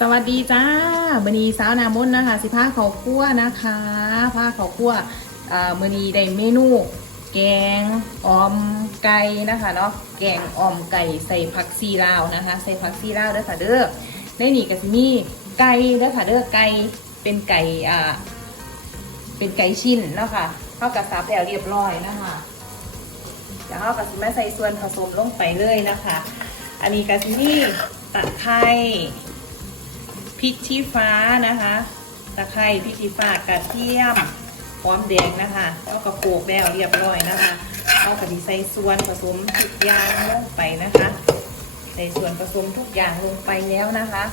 สวัสดีจ้ามือนีสาวนามนนะคะ สิผ้าขาวคั่วนะคะผ้าขาวคั่วมือนีได้เมนู แกงออมไก่นะคะเนาะแกงออมไก่ใส่ผักซีลาวนะคะ ใส่ผักซีลาวเด้อค่ะเด้อในนี่ก็จะมีไก่เด้อค่ะเด้อไก่เป็นไก่อ่าเป็นไก่ชิ้นเนาะค่ะเข้ากับสับแล้วเรียบร้อยนะคะเดี๋ยวเข้ากับสิมาใส่ส่วนผสมลงไปเลยนะคะ อันนี้ก็จะมีตะไคร้ ริกชี้ฟ้านะคะตะไคร้พริกชี้ฟ้ากระเทียมหอมแดงนะคะแล้วก็โขลกแล้วเรียบร้อยนะคะเอากระดิใส่ส่วนผสมทุกอย่างลงไปนะคะใส่ส่วนผสมทุกอย่างลงไปแล้วนะคะ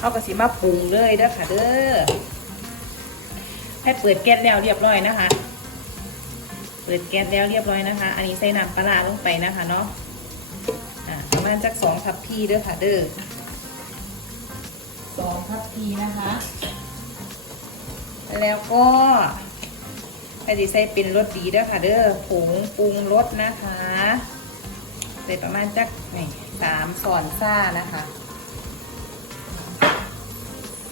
เอากระสิมาปรุงเลยเด้อค่ะเด้อให้เปิดแก๊สแล้วเรียบร้อยนะคะ เปิดแก๊สแล้วเรียบร้อยนะคะ อันนี้ใส่น้ำปลาร้าลงไปนะคะเนาะประมาณจักสองทัพพีเด้อค่ะเด้อ สองทัพพีนะคะ แล้วก็ไอดีใส่เป็นรสดีด้วยค่ะ เด้อผงปรุงรสนะคะใส่ประมาณจักนี่สามส่อนซ่านะคะ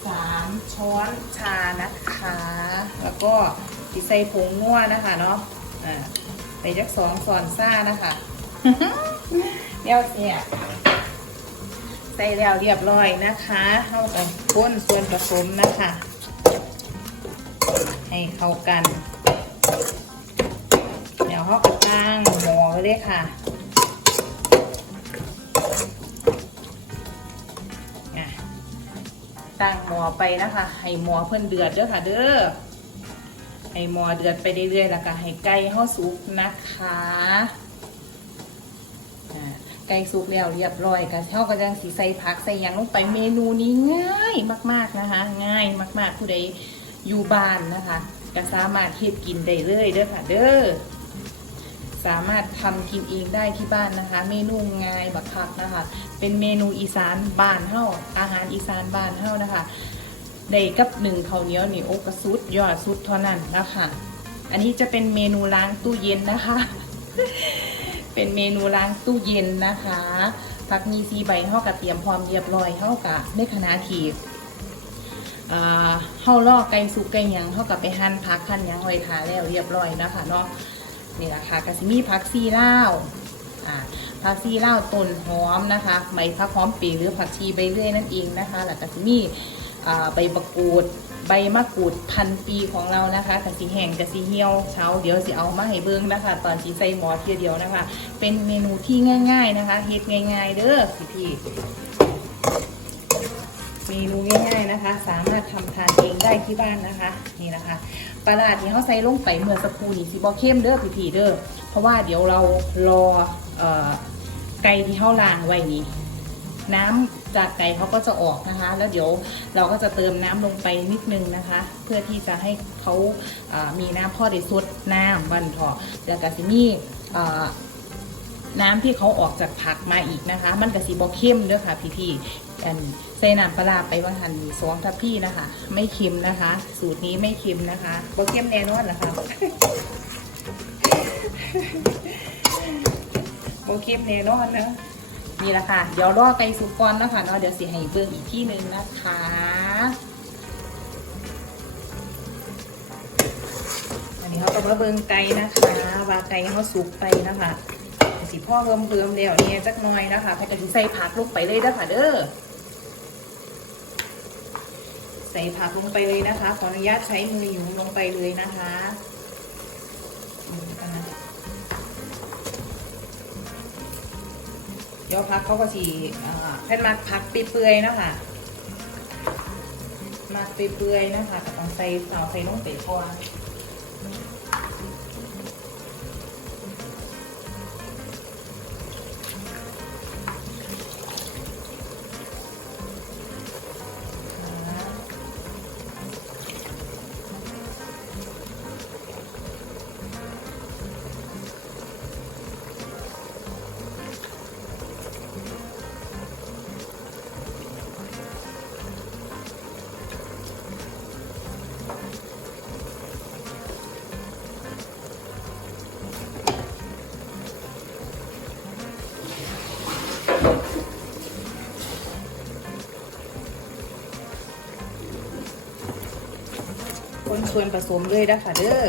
สามช้อนชานะคะ แล้วก็ดีใส่ผงนัวนะคะเนาะอ่าใส่จักสองส่อนซ่านะคะเดี๋ยวเนี่ย ใส่แล้วเรียบร้อยนะคะเข้าไปค้นส่วนผสมนะคะ ให้เข้ากัน เดี๋ยวเขาก็ตั้งหม้อไว้เลยค่ะตั้งหม้อไปนะคะ ให้หม้อเพิ่นเดือดเด้อค่ะ เด้อให้หม้อเดือดไปเรื่อยๆแล้วก็ให้ไก่เข้าสุกนะคะอ่า ไก่สุกแล้วเรียบร้อยกันเท่ากับจังสีใส่ผักใส่ยังลงไปเมนูนี้ง่ายมาก ๆนะคะ ง่ายมาก ๆ ผู้ใดอยู่บ้านนะคะก็สามารถเฮ็ดกินได้เลยเด้อค่ะเด้อสามารถทำกินเองได้ที่บ้านนะคะ เมนูง่ายบักคักนะคะ เป็นเมนูอีสานบ้านเฮาอาหารอีสานบ้านเฮานะคะได้กับหนึ่งข้าวเหนียวนี่โอกระสุดยอดสุดเท่านั้นนะคะอันนี้จะเป็นเมนูล้างตู้เย็นนะคะ เป็นเมนูล้างตู้เย็นนะคะผักมีซีใบเท่ากับเตรียมพร้อมเรียบร้อยเท่ากับในขณะที่อ่าเฮาลอกไก่สุกไก่ยังเท่ากับไปหั่นผักหั่นยังไว้ทาแล้วเรียบร้อยนะคะเนาะนี่แหละค่ะกะสิมีผักซีล่าวอ่าผักซีเล่าต้นหอมนะคะใบผักหอมปีหรือผักชีใบเลื่อยนั่นเองนะคะแล้วก็สิมีใบมะกรูด ใบมะกรูดพันปีของเรานะคะกะสีแห้งกะสีเหี่ยวเช้าเดี๋ยวสิเอามาให้เบิ้งนะคะ ตอนสีใส่หมอเทียเดียวนะคะ เป็นเมนูที่ง่าย ๆนะคะเฮ็ดง่าย ๆ เด้อพี่พี่เมนูง่ายๆนะคะ สามารถทำทานเองได้ที่บ้านนะคะนี่นะคะปลาร้าที่เขาใส่ลงไปเมื่อสักครู่นี้สิบอเข้มเด้อพี่พี่เด้อเพราะว่าเดี๋ยวเรารอออไก่ที่เขาล้างไว้นี้น้ำ จากไก่เขาก็จะออกนะคะ แล้วเดี๋ยวเราก็จะเติมน้ำลงไปนิดนึงนะคะ เพื่อที่จะให้เขาามีน้ำพ่อได้ซดน้ำบันทอแล้วก็สิมีน้ำที่เขาออกจากผักมาอีกนะคะ มันก็สีบอเข้มด้วยค่ะพี่ๆอันใส่น้ำปลาไปว่าหันสองทัพพี่นะคะ ไม่เค็มนะคะ สูตรนี้ไม่เค็มนะคะบอเข้มแน่นอนนะคะโอเคแน่นอนนะ นี่แหละค่ะ เดี๋ยวรอไก่สุกก่อนนะคะเนาะเดี๋ยวสิให้เบิ่งอีกที่หนึ่งนะคะอันนี้เขาก็มาเบิ่งไก่นะคะว่าไก่เขาสุกไปนะคะสิพ่อเพิ่มเพิ่มแล้วเนี่ยจักน่อยนะคะแพทย์ก็สิใส่ผักลงไปเลยเด้ค่ะเด้อใส่ผักลงไปเลยนะคะ ขออนุญาตใช้มือหยุมลงไปเลยนะคะ เดี๋ยวพักเขาก็สีแผ่นมาพักปีเปื่อยนะคะมาปีเปื่อยนะคะก็ต้องใส่เอาใส่ลงไปก่อน ส่วนผสมเลยนะคะเด้อ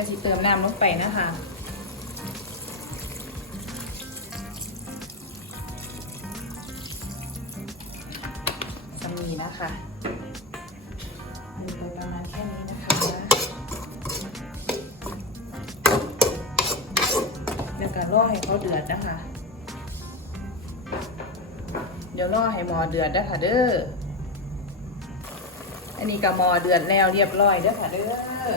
ก็สิเติมน้ำลงไปนะคะ สมีนะคะดูไปประมาณแค่นี้นะคะ แล้วก็รอให้เขาเดือดนะคะ เดี๋ยวรอให้หมอเดือดนะคะเด้อ อันนี้ก็หมอเดือดแล้วเรียบร้อยเด้อค่ะเด้อ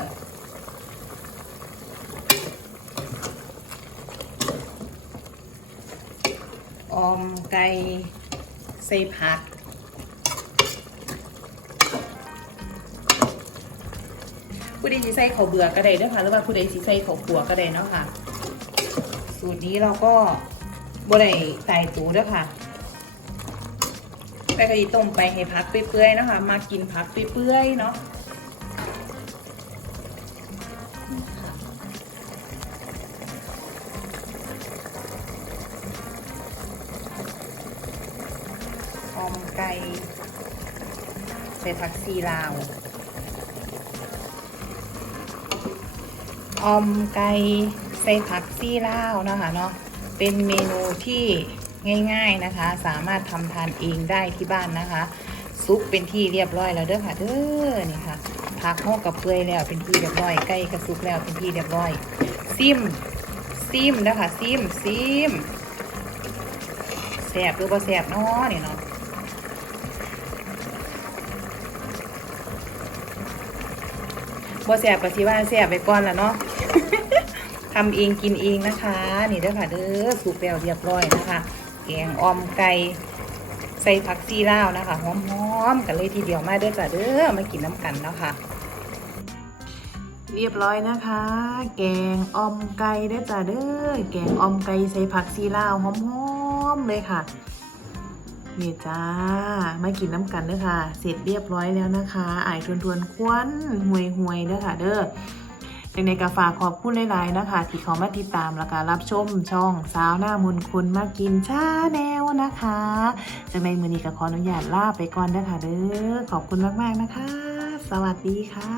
อมไก่ใส่ผักผู้ใดสิใส่ข้าวเบื่อก็ได้ด้วยค่ะหรือว่าผู้ใดสิใส่ข้าวขัวก็ได้เนาะค่ะ สูตรนี้เราก็บ่ได้ใส่ตูด้วยค่ะไปกะทิต้มไปให้พักเปื่อยๆนะคะมากินพักเปื่อยๆเนาะ ออมไก่ใส่ผักซีลาว ออมไก่ใส่ผักซีลาวนะคะเนาะ เป็นเมนูที่ง่ายๆนะคะ สามารถทำทานเองได้ที่บ้านนะคะ ซุปเป็นที่เรียบร้อยแล้วเด้อค่ะเด้อนี่ค่ะผักห่อกับเปื่อยแล้วเป็นที่เรียบร้อยไก่กระซุกแล้วเป็นที่เรียบร้อยซิมซิมนะคะซิมซิมแสบหรือบ่แสบเนาะนี่เนาะ บ่แสบก็สิว่าแสบไปก่อนละเนาะ ทำเองกินเองนะคะ นี่เด้อค่ะเด้อสุกแล้วเรียบร้อยนะคะแกงออมไก่ใส่ผักซีลาวนะคะหอมๆกันเลยทีเดียวมาเด้อจ้ะเด้อมากินน้ำกันเนาะค่ะเรียบร้อยนะคะ แกงออมไก่เด้อจ้ะเด้อแกงออมไก่ใส่ผักซีลาวหอมๆเลยค่ะ นี่จ้ามากินน้ำกันเด้อค่ะ เสร็จเรียบร้อยแล้วนะคะอายทวนทวนๆควนห่วยห่วยๆเด้อค่ะ เด้อจังในกาฝากขอบคุณหลายๆนะคะ ที่เขามาติดตามแล้วก็รับชมช่องสาวหน้ามุนคุณมากินชาแนวนะคะจังในมือนี้ก็ขออนุญาตลาไปก่อนเด้ค่ะเด้อขอบคุณมากๆนะคะ สวัสดีค่ะ